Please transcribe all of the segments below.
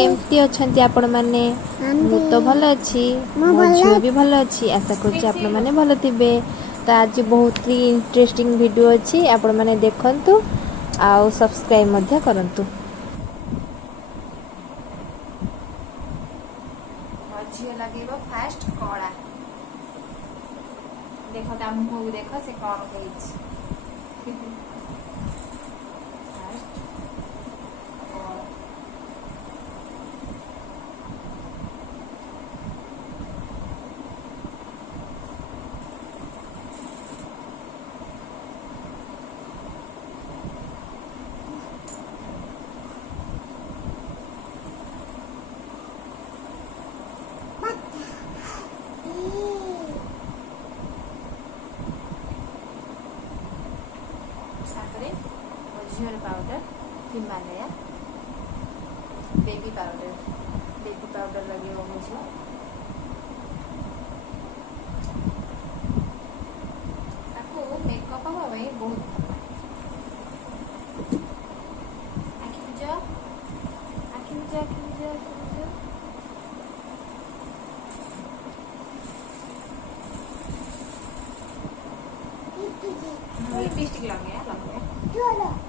केमती अछंती आपण माने मु तो भल अछि मो झियो भी भल अछि आशा करछि आपण माने भल थिबे। तो आज बहुत ही इंटरेस्टिंग वीडियो अछि आपण माने देखंतु आ सब्सक्राइब मध्य करंतु। झियो लगेबो फास्ट कड़ा देखो ता मुंह देखो से कौन कहिछि झियो पाउडर हिमालय बेबी पाउडर लगे मुझे मेकअप हवा बहुत आखि बुझ लिपस्टिक लगे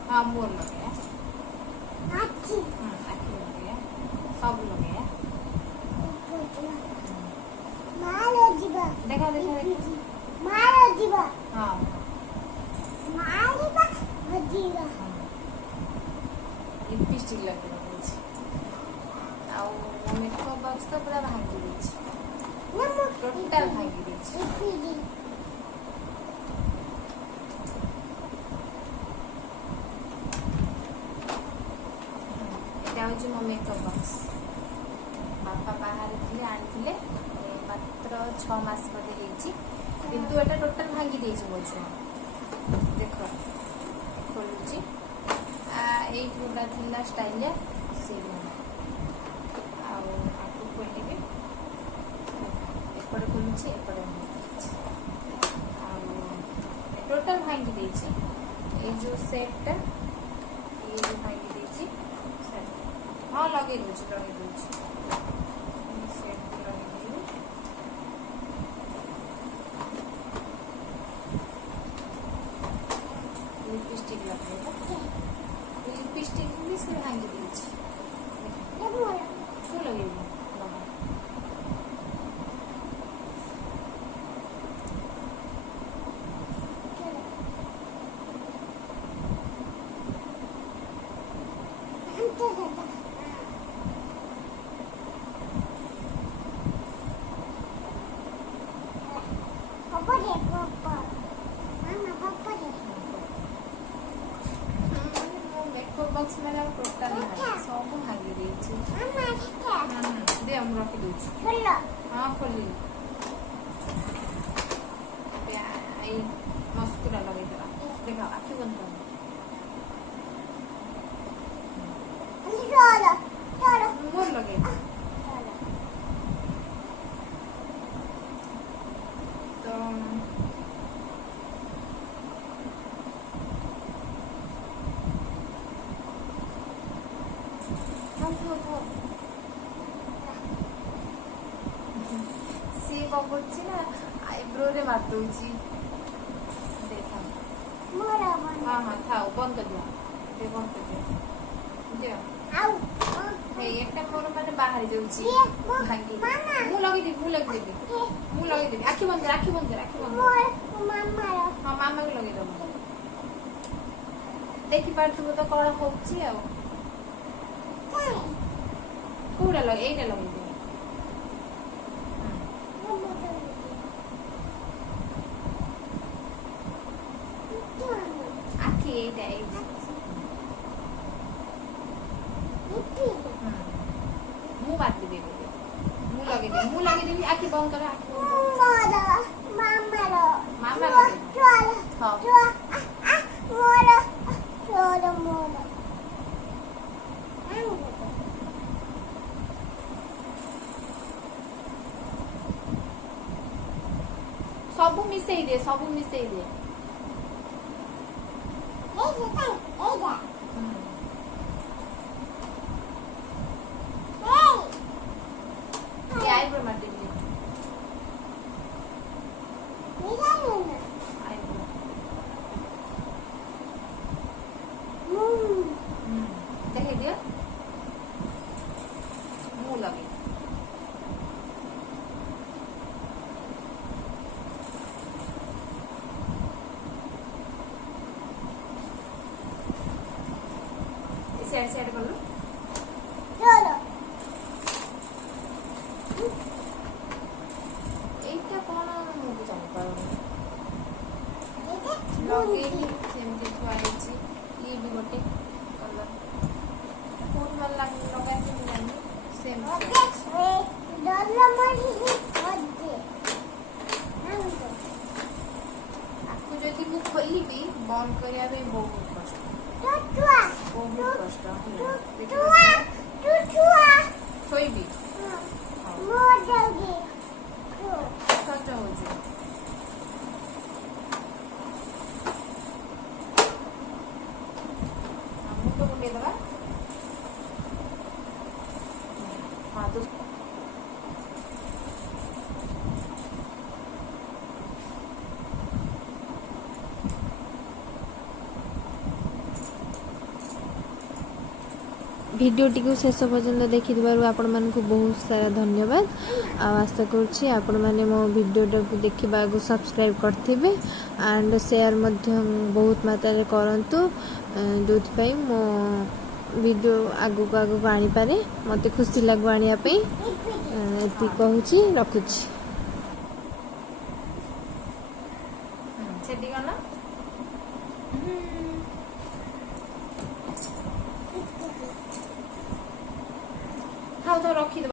हाँ मोर लगे आखि लगे सब लगे देखा हाँ लिपस्टिक लगे मेकअप बॉक्स तो पूरा भांगी टोटल भांगी मो मेकअप बॉक्स बापा बाहर थे आनी मात्र 6 मास बोधे किंतु एटा टोटल भांगी देछि मो छुआ देख खोलुची ए पूरा थिला स्टाइल से आपको खोलिबे एपड़े खोलुची एपड़े टोटल भांगी देछि ए जो सेटटा ये जो भांगी देछि हाँ लगे लिपस्टिक लगे लिपस्टिक भी से भांगी देछि क्यों लगे बॉक्स में टोटल सब भांगी देछि दे हम रखी दूछि हाँ खोली आई मस्कुरा लगे देखा आखि बंद कर मोर लगे तो सी कौन ना आईब्रो रे मार दूची देखा हाँ हाँ था बंद कर दिया बंद कर दिया एकटा मोर माने बाहर जाउची भांगी मु लगे दे आखि बंद हाँ मामा को लगे दो देखि पारथु तो कौन होउची आ कोड़ा लगे एटा लगे आखि एटा मु बात दे मु लगे दे आखि बंद कर मामा लगे हां सबू मिसेई दे दिया मुँह लगे सेड सेड कर लो चलो এইটা কোন মুভি জানি লগে সেমতি থুয়াইছি ই বি গোটে কলর কোন ভাল লাগে লগাইছি জানি সেম ডলা মারি হচ্ছে আকু যদি মু খোলিবি বন্ধ করিয়া বে বহুত কষ্ট बहुत कष्ट थोइबी कष्ट होउची हमहु तो बोले दबा हां तो भिडियोटी को शेष पर्यंत देखिबारु आपण मानकु बहुत सारा धन्यवाद आशा करुँची आपण माने मो भिडियोटा को देखा सब्सक्राइब करथिबे एंड शेयर मध्य बहुत मात्रा रे करंतु जो मो वीडियो आगु आगु आनी पारे मते खुशी लागु आनिया पे एति कहूची रखुची छेडी गना खाओ तो रखी